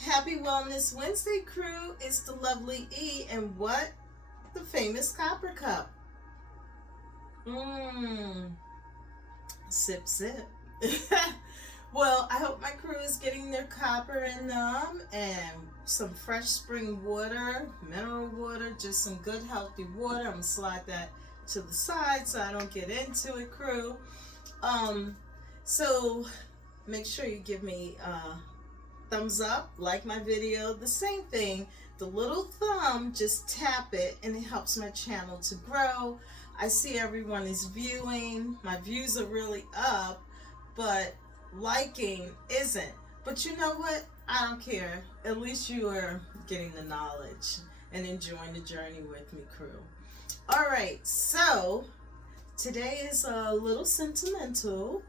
Happy Wellness Wednesday, crew. It's the lovely E and what? The famous copper cup. Mmm. Sip, sip. Well, I hope my crew is getting their copper in them and some fresh spring water, mineral water, just some good healthy water. I'm gonna slide that to the side so I don't get into it, crew. Um, so make sure you give me thumbs up, like my video, the same thing. The little thumb, just tap it and it helps my channel to grow. I see everyone is viewing. My views are really up, but liking isn't. But you know what? I don't care. At least you are getting the knowledge and enjoying the journey with me, crew. All right, so today is a little sentimental.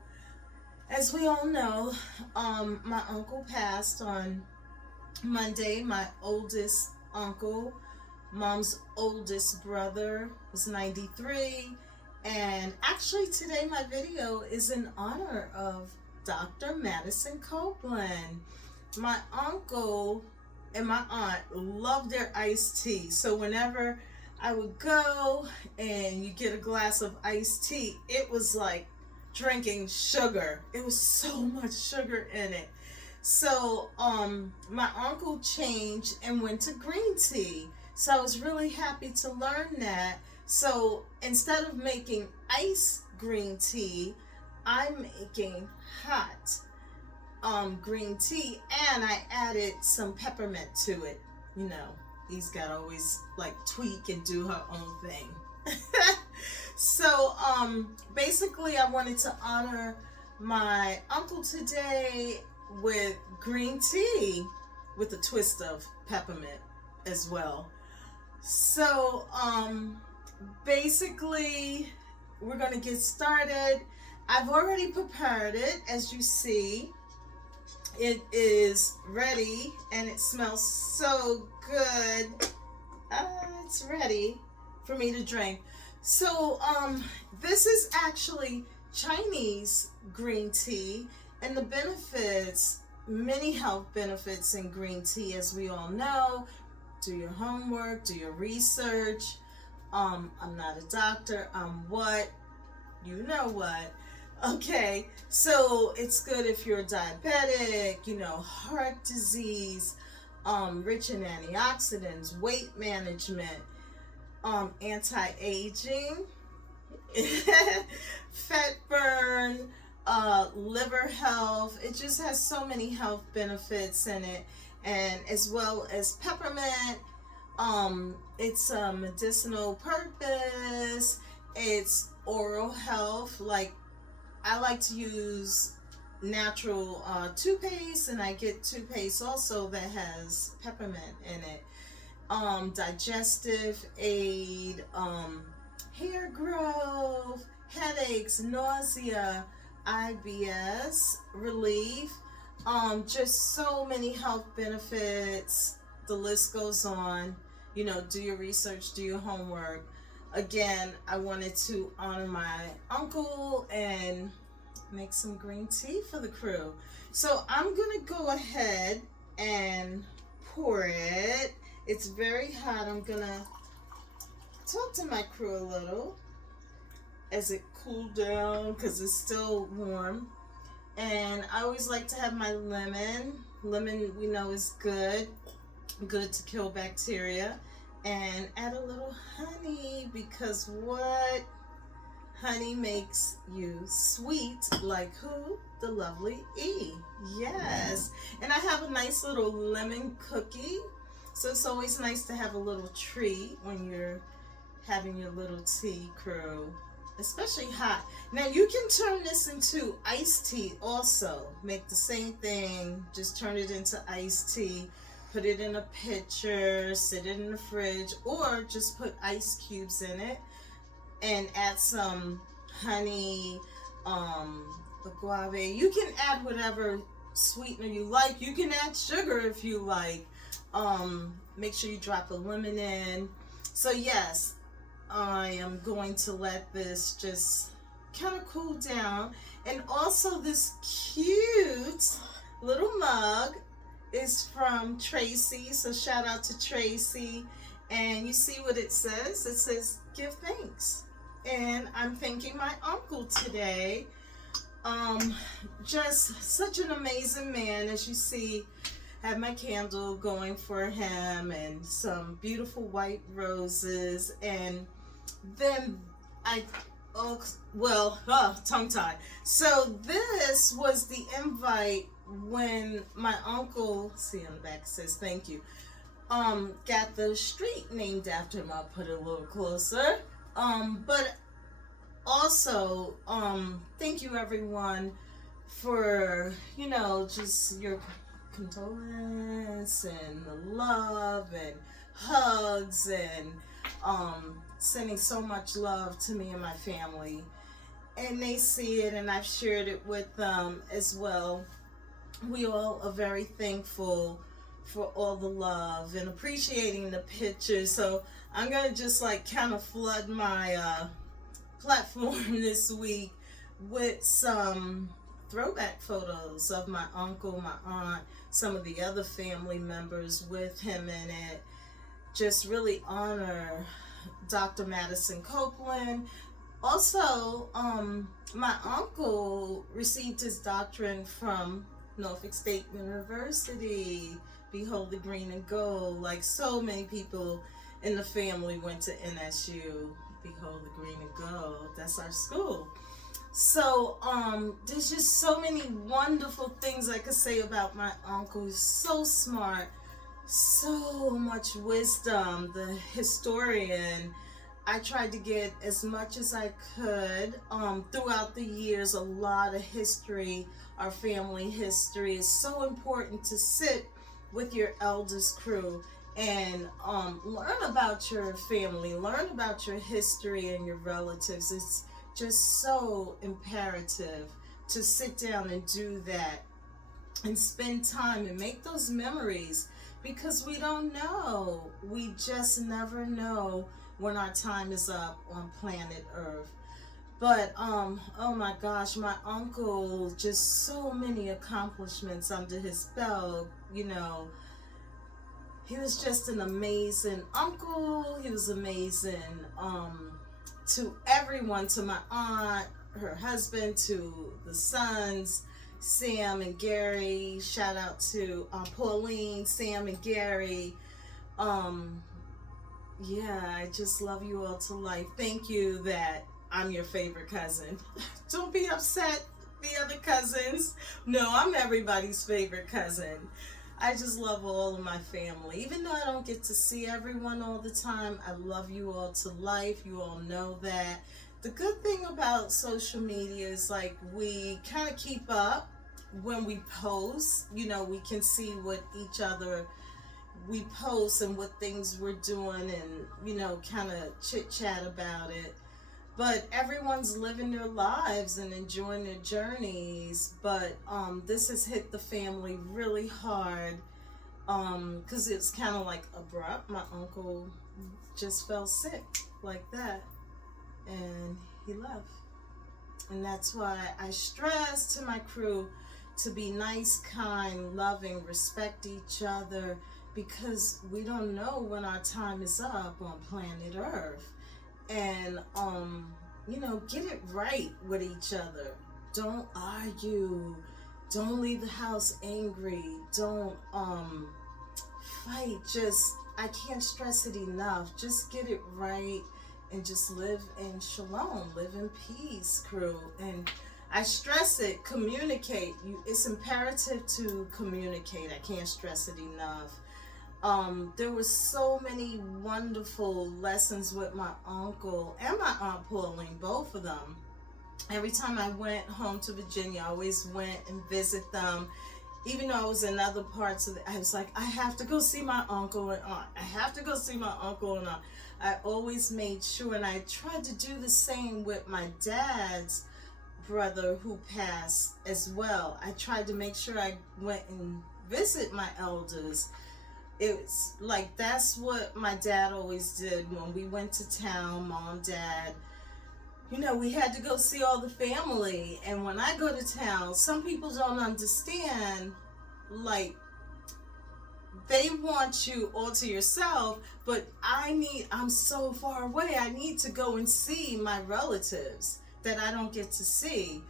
As we all know, my uncle passed on Monday. My oldest uncle, mom's oldest brother, was 93. And actually today my video is in honor of Dr. Madison Copeland. My uncle and my aunt loved their iced tea. So whenever I would go and you get a glass of iced tea, it was like drinking sugar. It was so much sugar in it. So my uncle changed and went to green tea. So I was really happy to learn that. So instead of making ice green tea, I'm making hot green tea, and I added some peppermint to it. You know, he's got to always like tweak and do her own thing. So basically I wanted to honor my uncle today with green tea with a twist of peppermint as well. So basically we're going to get started. I've already prepared it. As you see, it is ready and it smells so good. It's ready for me to drink. So this is actually Chinese green tea, and the benefits, many health benefits in green tea, as we all know. Do your homework, do your research. I'm not a doctor. I'm what? You know what? Okay, so it's good if you're diabetic, you know, heart disease, rich in antioxidants, weight management, anti-aging, fat burn, liver health. It just has so many health benefits in it, and as well as peppermint. It's a medicinal purpose. It's oral health. Like, I like to use natural toothpaste, and I get toothpaste also that has peppermint in it. Digestive aid, hair growth, headaches, nausea, IBS relief, just so many health benefits. The list goes on. You know, do your research, do your homework. Again, I wanted to honor my uncle and make some green tea for the crew. So I'm gonna go ahead and pour it. It's very hot. I'm gonna talk to my crew a little as it cooled down because it's still warm. And I always like to have my lemon. Lemon, we know, is good to kill bacteria. And add a little honey, because what? Honey makes you sweet, like who? The lovely E. Yes. And I have a nice little lemon cookie. So it's always nice to have a little treat when you're having your little tea, crew, especially hot. Now you can turn this into iced tea also. Make the same thing, just turn it into iced tea. Put it in a pitcher, sit it in the fridge, or just put ice cubes in it and add some honey, agave. You can add whatever sweetener you like. You can add sugar if you like. Make sure you drop a lemon in. So yes, I am going to let this just kind of cool down. And also this cute little mug is from Tracy. So shout out to Tracy. And you see what it says? It says, give thanks. And I'm thanking my uncle today. Just such an amazing man. As you see, have my candle going for him and some beautiful white roses. And then tongue tied. So this was the invite when my uncle, see on the back it says thank you, got the street named after him. I'll put it a little closer. But also, thank you everyone for, just your condolence and the love and hugs and sending so much love to me and my family. And they see it, and I've shared it with them as well. We all are very thankful for all the love and appreciating the pictures. So I'm going to just kind of flood my platform this week with some throwback photos of my uncle, my aunt, some of the other family members with him in it. Just really honor Dr. Madison Copeland. Also, my uncle received his doctorate from Norfolk State University. Behold the green and gold. Like so many people in the family went to NSU. Behold the green and gold. That's our school. So there's just so many wonderful things I could say about my uncle. He's so smart, so much wisdom, the historian. I tried to get as much as I could throughout the years. A lot of history, our family history is so important to sit with your eldest crew and learn about your family, learn about your history and your relatives. It's just so imperative to sit down and do that and spend time and make those memories, because we don't know. We just never know when our time is up on planet Earth. But oh my gosh, my uncle, just so many accomplishments under his belt. He was just an amazing uncle. He was amazing to everyone, to my aunt, her husband, to the sons, Sam and Gary. Shout out to Pauline, Sam and Gary. Yeah, I just love you all to life. Thank you that I'm your favorite cousin. Don't be upset, the other cousins. No, I'm everybody's favorite cousin. I just love all of my family. Even though I don't get to see everyone all the time, I love you all to life. You all know that. The good thing about social media is we kind of keep up when we post. We can see what each other we post and what things we're doing and, kind of chit chat about it. But everyone's living their lives and enjoying their journeys. But this has hit the family really hard because it's kind of abrupt. My uncle just fell sick like that and he left. And that's why I stress to my crew to be nice, kind, loving, respect each other, because we don't know when our time is up on planet Earth. And get it right with each other. Don't argue. Don't leave the house angry. Don't fight. I can't stress it enough. Just get it right and just live in shalom, live in peace, crew. And I stress it, communicate. It's imperative to communicate. I can't stress it enough. There were so many wonderful lessons with my uncle and my aunt Pauline, both of them. Every time I went home to Virginia, I always went and visit them. Even though I was in other parts of I was like, I have to go see my uncle and aunt. I have to go see my uncle and aunt. I always made sure, and I tried to do the same with my dad's brother who passed as well. I tried to make sure I went and visit my elders. It's that's what my dad always did when we went to town, mom, dad. We had to go see all the family. And when I go to town, some people don't understand, they want you all to yourself, but I'm so far away. I need to go and see my relatives that I don't get to see.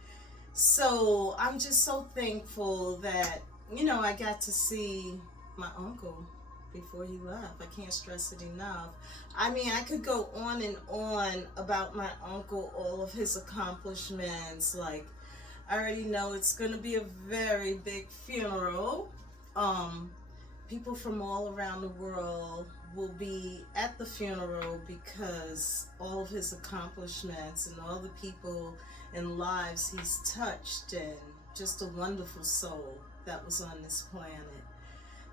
So I'm just so thankful that, I got to see my uncle before he left. I can't stress it enough. I mean, I could go on and on about my uncle, all of his accomplishments. Like, I already know it's going to be a very big funeral. Um, People from all around the world will be at the funeral because all of his accomplishments and all the people and lives he's touched, and just a wonderful soul that was on this planet.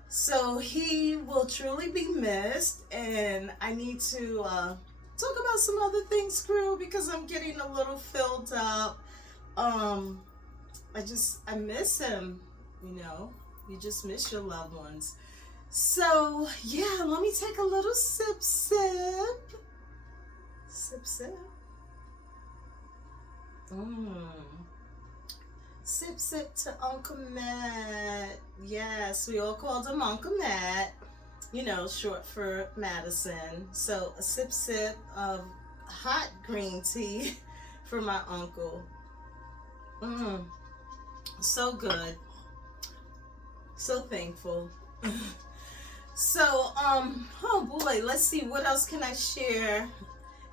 So he will truly be missed, and I need to talk about some other things, crew, because I'm getting a little filled up. I miss him, you just miss your loved ones. So yeah, let me take a little sip. Sip to Uncle Matt. Yes, we all called him Uncle Matt, short for Madison. So a sip of hot green tea for my uncle. So good. So thankful. So, oh boy, let's see, what else can I share?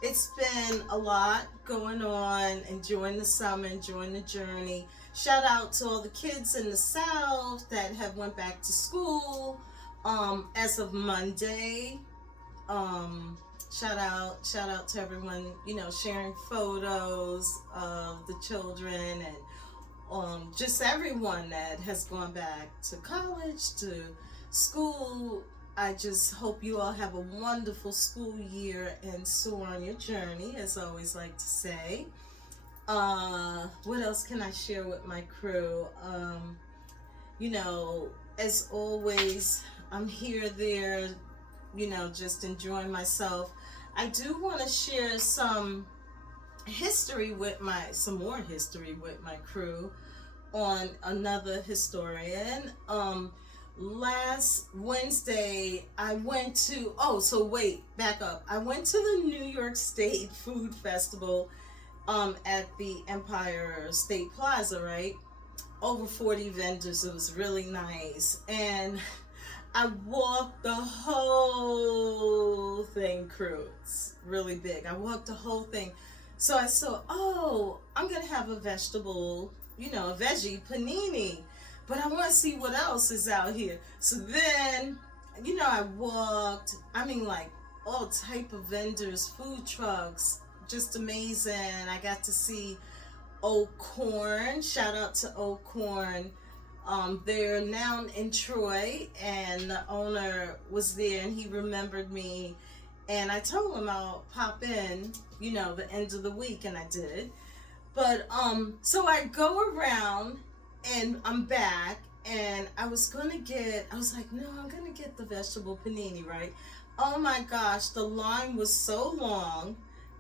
It's been a lot going on, enjoying the summer, enjoying the journey. Shout out to all the kids in the South that have went back to school as of Monday. Shout out to everyone, sharing photos of the children, and just everyone that has gone back to college, to school. I just hope you all have a wonderful school year and soar on your journey, as I always like to say. What else can I share with my crew? As always, I'm here, there, just enjoying myself. I do want to share some more history with my crew on another historian. Last Wednesday, I went to, back up. I went to the New York State Food Festival at the Empire State Plaza, right? Over 40 vendors. It was really nice. And I walked the whole thing, crew. It's really big. I walked the whole thing. So I saw, I'm going to have a vegetable, a veggie panini. But I want to see what else is out here. So then, I walked, like all type of vendors, food trucks, just amazing. I got to see Oak Corn. Shout out to Oak Corn. They're now in Troy, and the owner was there, and he remembered me. And I told him I'll pop in, the end of the week, and I did. But, so I go around, and I'm back, and I was like, no, I'm gonna get the vegetable panini, right? Oh my gosh, the line was so long.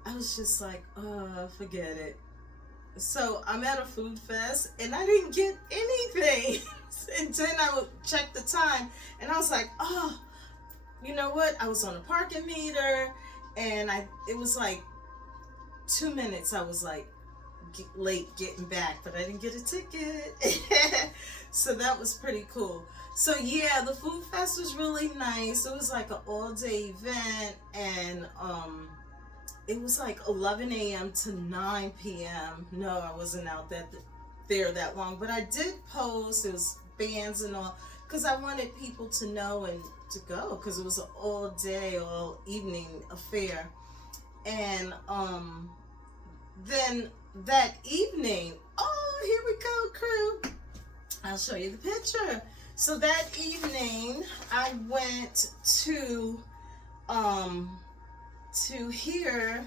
I was just like, forget it. So I'm at a food fest, and I didn't get anything. And then I would check the time, and I was like, you know what? I was on a parking meter, and it was like 2 minutes. I was like, late getting back, but I didn't get a ticket. So that was pretty cool. So yeah, the food fest was really nice. It was like an all-day event, and it was like 11 a.m. to 9 p.m. No, I wasn't out there that long, but I did post. It was bands and all, because I wanted people to know and to go, because it was an all-day, all-evening affair. And then that evening, here we go, crew. I'll show you the picture. So that evening, I went to hear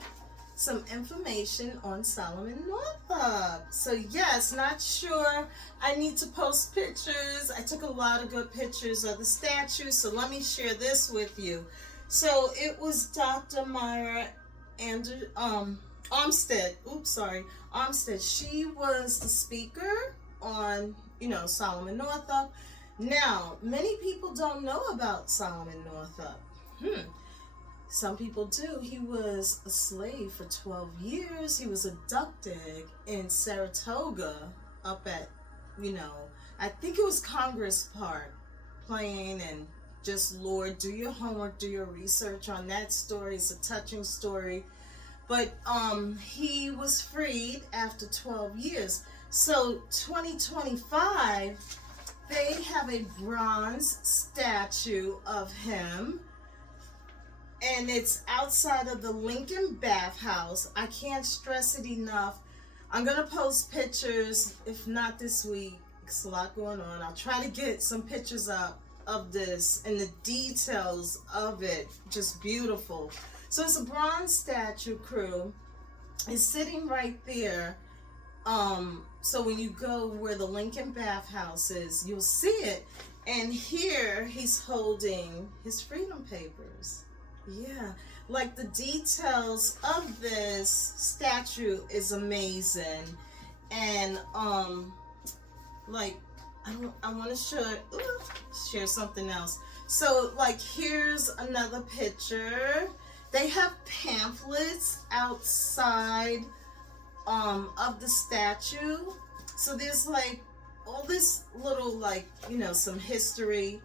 some information on Solomon Northup. So yes, not sure. I need to post pictures. I took a lot of good pictures of the statue, so let me share this with you. So it was Dr. Myra Armstead. Armstead. She was the speaker on, Solomon Northup. Now, many people don't know about Solomon Northup. Some people do. He was a slave for 12 years. He was abducted in Saratoga up at, you know, I think it was Congress Park, playing, and just, Lord, do your homework, do your research on that story. It's a touching story. But he was freed after 12 years. So 2025, they have a bronze statue of him, and it's outside of the Lincoln Bathhouse. I can't stress it enough. I'm gonna post pictures, if not this week. It's a lot going on. I'll try to get some pictures up of this and the details of it. Just beautiful. So it's a bronze statue, crew. It's sitting right there. So when you go where the Lincoln Bathhouse is, you'll see it. And here he's holding his freedom papers. Yeah, like the details of this statue is amazing. And like I want to share something else. So like here's another picture. They have pamphlets outside of the statue. So there's like all this little, like, you know, some history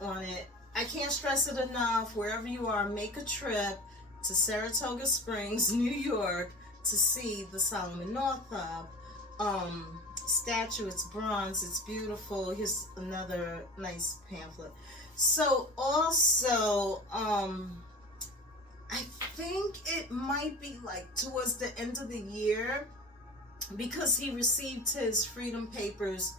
on it. I can't stress it enough. Wherever you are, make a trip to Saratoga Springs, New York, to see the Solomon Northup statue. It's bronze. It's beautiful. Here's another nice pamphlet. So also, I think it might be like towards the end of the year, because he received his freedom papers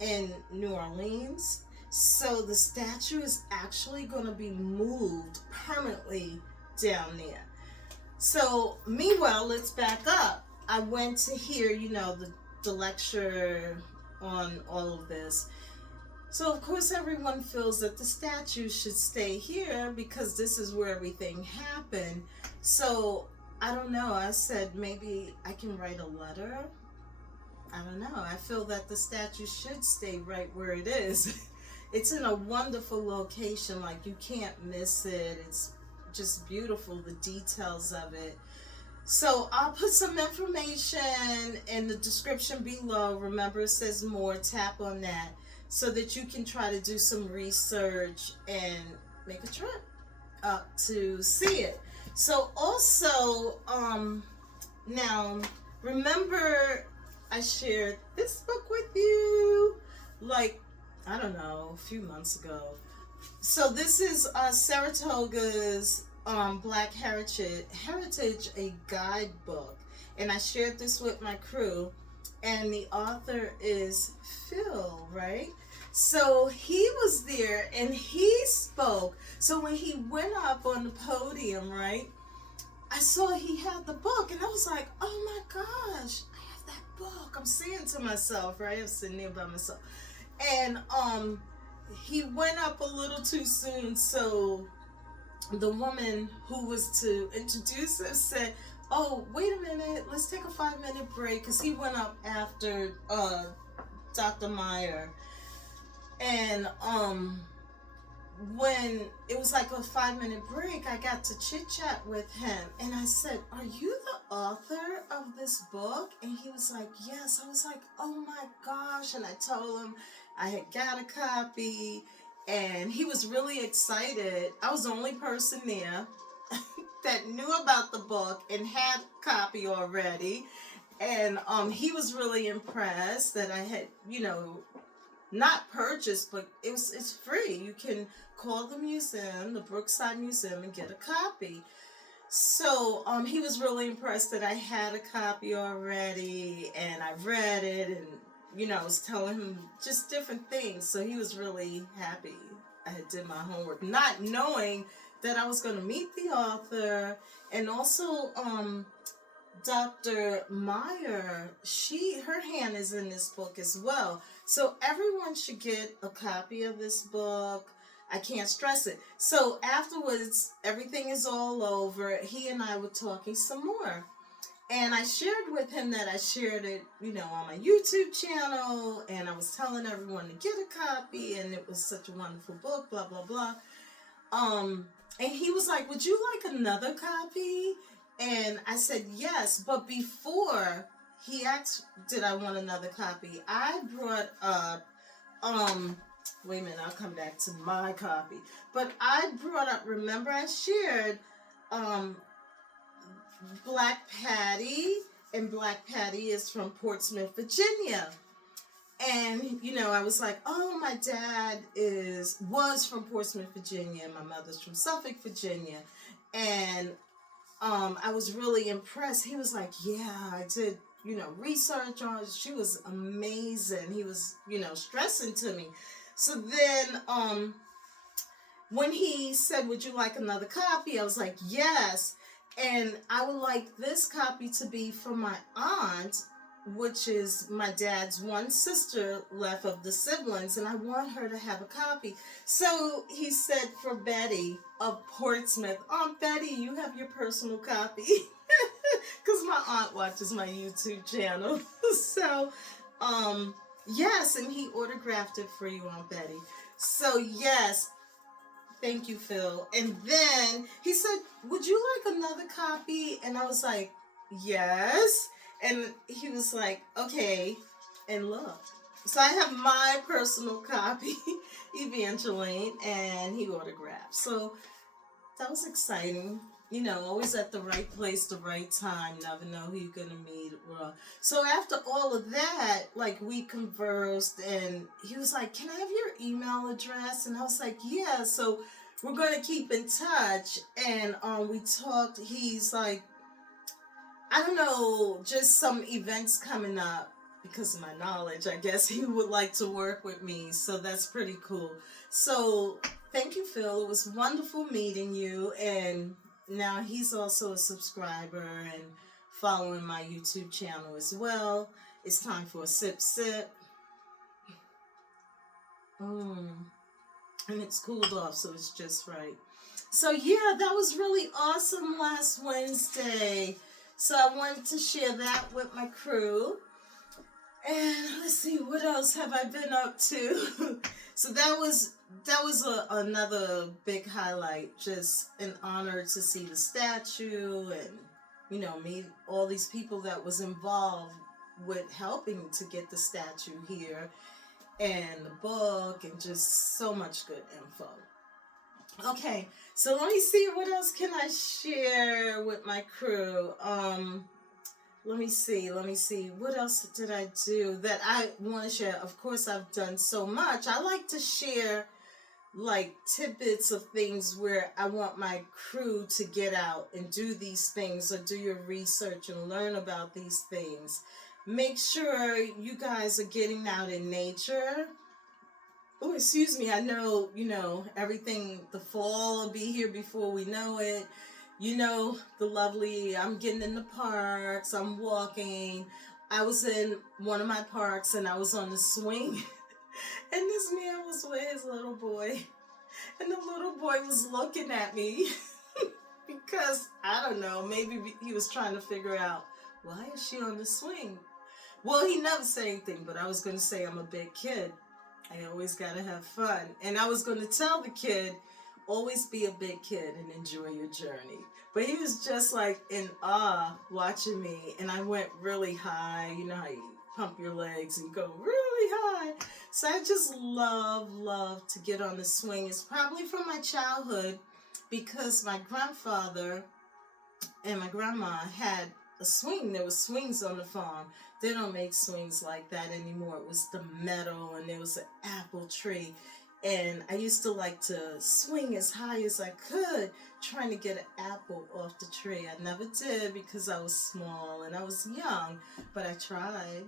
in New Orleans. So the statue is actually going to be moved permanently down there. So meanwhile, let's back up. I went to hear, you know, the lecture on all of this. So of course everyone feels that the statue should stay here because this is where everything happened. So I don't know. I said maybe I can write a letter. I don't know. I feel that the statue should stay right where it is. It's in a wonderful location. Like, you can't miss it. It's just beautiful, the details of it. So I'll put some information in the description below. Remember, it says more. Tap on that so that you can try to do some research and make a trip up to see it. So also, now, remember I shared this book with you, like, I don't know, a few months ago. So this is Saratoga's Black Heritage, a guidebook. And I shared this with my crew. And the author is Phil, right? So he was there and he spoke. So when he went up on the podium, right, I saw he had the book. And I was like, oh my gosh, I have that book. I'm saying to myself, right? I'm sitting there by myself. And he went up a little too soon, so the woman who was to introduce him said, oh, wait a minute, let's take a 5-minute break, because he went up after Dr. Meyer. And when it was like a 5-minute break, I got to chit-chat with him, and I said, are you the author of this book? And he was like, yes. I was like, oh my gosh. And I told him I had got a copy, and he was really excited. I was the only person there that knew about the book and had a copy already. And he was really impressed that I had, you know, not purchased, but it's free. You can call the museum, the Brookside Museum, and get a copy. So he was really impressed that I had a copy already, and I read it, and, you know, I was telling him just different things. So he was really happy I had did my homework, not knowing that I was going to meet the author. And also Dr. Meyer, her hand is in this book as well. So everyone should get a copy of this book. I can't stress it. So afterwards, everything is all over. He and I were talking some more. And I shared with him that I shared it, on my YouTube channel, and I was telling everyone to get a copy, and it was such a wonderful book, blah, blah, blah. And he was like, would you like another copy? And I said, yes. But before he asked, did I want another copy, I brought up, wait a minute, I'll come back to my copy. But I brought up, remember I shared, Black Patty, and Black Patty is from Portsmouth, Virginia. And, I was like, oh, my dad was from Portsmouth, Virginia, and my mother's from Suffolk, Virginia. And I was really impressed. He was like, yeah, I did, research on it. She was amazing. He was, stressing to me. So then when he said, would you like another copy? I was like, yes. And I would like this copy to be for my aunt, which is my dad's one sister left of the siblings, and I want her to have a copy. So he said for Betty of Portsmouth, Aunt Betty, you have your personal copy. Because my aunt watches my YouTube channel. So, yes, and he autographed it for you, Aunt Betty. So, yes. Thank you, Phil. And then he said, would you like another copy? And I was like, yes. And he was like, okay. And look. So I have my personal copy, Evangeline, and he autographed. So that was exciting. Always at the right place, the right time. Never know who you're going to meet. So after all of that, we conversed, and he was like, can I have your email address? And I was like, yeah. So we're going to keep in touch. And we talked. He's like, I don't know, just some events coming up. Because of my knowledge, I guess he would like to work with me. So that's pretty cool. So thank you, Phil. It was wonderful meeting you. And now he's also a subscriber and following my YouTube channel as well. It's time for a sip. And it's cooled off, so it's just right. So yeah, that was really awesome last Wednesday. So I wanted to share that with my crew. And let's see, what else have I been up to? So that was another big highlight. Just an honor to see the statue and, meet all these people that was involved with helping to get the statue here, and the book, and just so much good info. Okay, so let me see, what else can I share with my crew? Let me see. What else did I do that I want to share? Of course, I've done so much. I like to share tidbits of things where I want my crew to get out and do these things, or do your research and learn about these things. Make sure you guys are getting out in nature. Oh, excuse me. I know, everything, the fall will be here before we know it. The lovely, I'm getting in the parks, I'm walking. I was in one of my parks and I was on the swing. And this man was with his little boy. And the little boy was looking at me. Because, I don't know, maybe he was trying to figure out, why is she on the swing? Well, he never said anything, but I was going to say I'm a big kid. I always got to have fun. And I was going to tell the kid, always be a big kid and enjoy your journey. But he was just in awe watching me. And I went really high. You know how you pump your legs and go really high. So I just love to get on the swing. It's probably from my childhood, because my grandfather and my grandma had a swing. There was swings on the farm. They don't make swings like that anymore. It was the metal, and there was an apple tree. And I used to like to swing as high as I could, trying to get an apple off the tree. I never did because I was small and I was young, but I tried.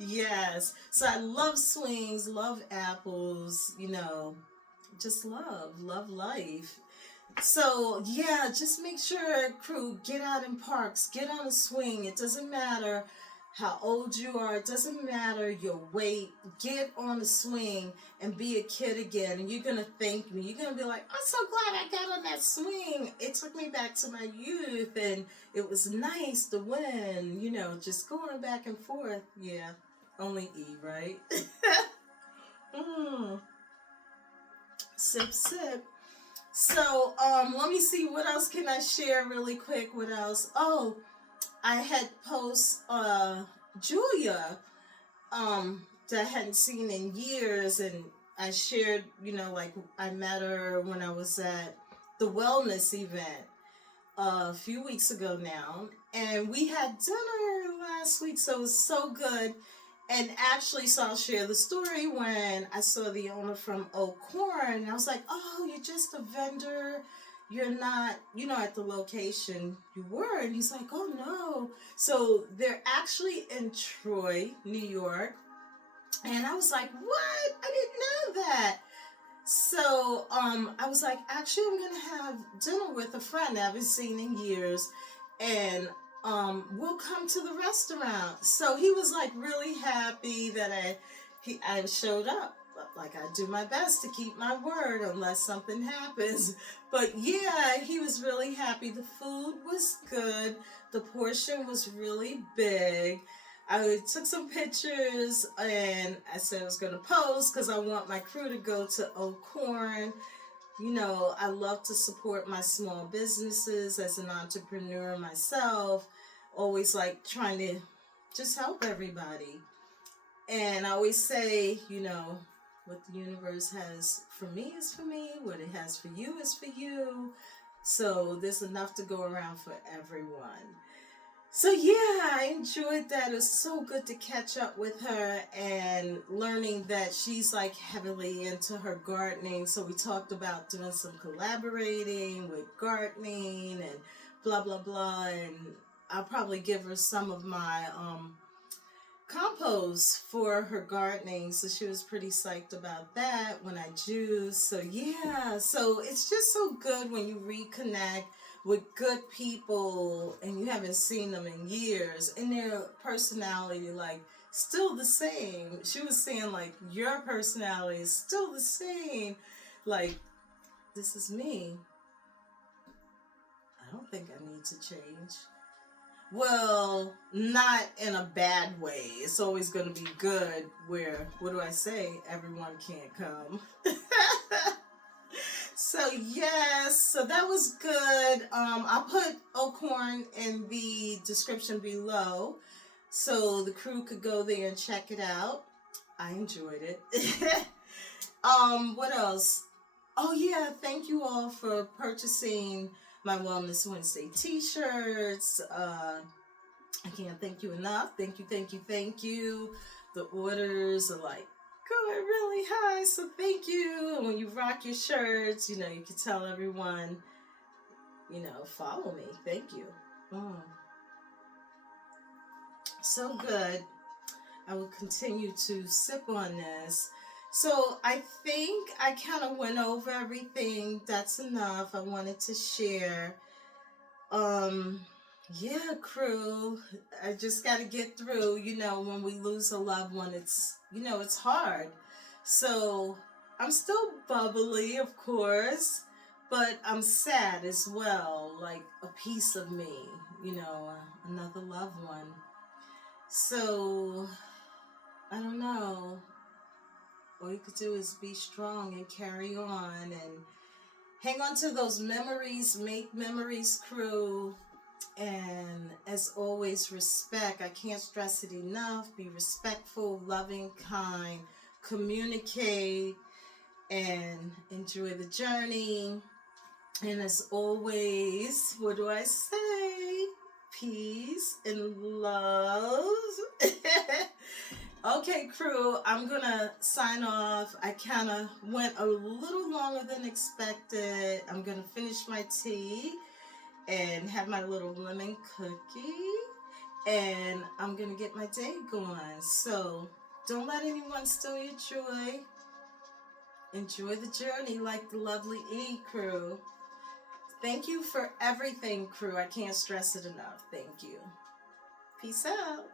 Yes. So I love swings, love apples, just love life. So, yeah, just make sure, crew, get out in parks, get on a swing. It doesn't matter how old you are, it doesn't matter your weight. Get on the swing and be a kid again, and you're going to thank me. You're going to be like, I'm so glad I got on that swing. It took me back to my youth, and it was nice to win, just going back and forth. Yeah, only E, right? Sip, sip. So, let me see, what else can I share really quick? What else? Oh, I had post Julia that I hadn't seen in years, and I shared, like I met her when I was at the wellness event a few weeks ago now, and we had dinner last week, so it was so good. And actually, so I'll share the story. When I saw the owner from Corn, I was like, oh, you're just a vendor. You're not, at the location you were. And he's like, oh, no. So they're actually in Troy, New York. And I was like, what? I didn't know that. So I was like, actually, I'm going to have dinner with a friend I haven't seen in years. And we'll come to the restaurant. So he was like really happy that I showed up. Like, I do my best to keep my word unless something happens. But yeah, he was really happy. The food was good. The portion was really big. I took some pictures, and I said I was going to post because I want my crew to go to Corn. I love to support my small businesses as an entrepreneur myself. Always like trying to just help everybody. And I always say, what the universe has for me is for me. What it has for you is for you. So there's enough to go around for everyone. So yeah, I enjoyed that. It was so good to catch up with her and learning that she's like heavily into her gardening. So we talked about doing some collaborating with gardening and blah, blah, blah. And I'll probably give her some of my compost for her gardening. So she was pretty psyched about that when I juice. So yeah, so it's just so good when you reconnect with good people and you haven't seen them in years, and their personality like still the same. She was saying like, your personality is still the same. Like, this is me. I don't think I need to change. Well, not in a bad way. It's always going to be good where, what do I say? Everyone can't come. So yes, so that was good. I'll put Corn in the description below so the crew could go there and check it out. I enjoyed it. What else? Oh yeah, thank you all for purchasing my Wellness Wednesday t-shirts. I can't thank you enough. Thank you, thank you, thank you. The orders are like going really high, so thank you. And when you rock your shirts, you can tell everyone, follow me. Thank you. So good. I will continue to sip on this. So I think I kind of went over everything. That's enough. I wanted to share. Yeah, crew. I just got to get through. When we lose a loved one, it's hard. So I'm still bubbly, of course, but I'm sad as well. Like a piece of me, another loved one. So I don't know. All you could do is be strong and carry on and hang on to those memories. Make memories, crew. And as always, respect. I can't stress it enough. Be respectful, loving, kind, communicate, and enjoy the journey. And as always, what do I say? Peace and love. Okay, crew, I'm gonna sign off. I kind of went a little longer than expected. I'm gonna finish my tea and have my little lemon cookie, and I'm gonna get my day going. So don't let anyone steal your joy. Enjoy the journey like the lovely E, crew. Thank you for everything, crew. I can't stress it enough. Thank you. Peace out.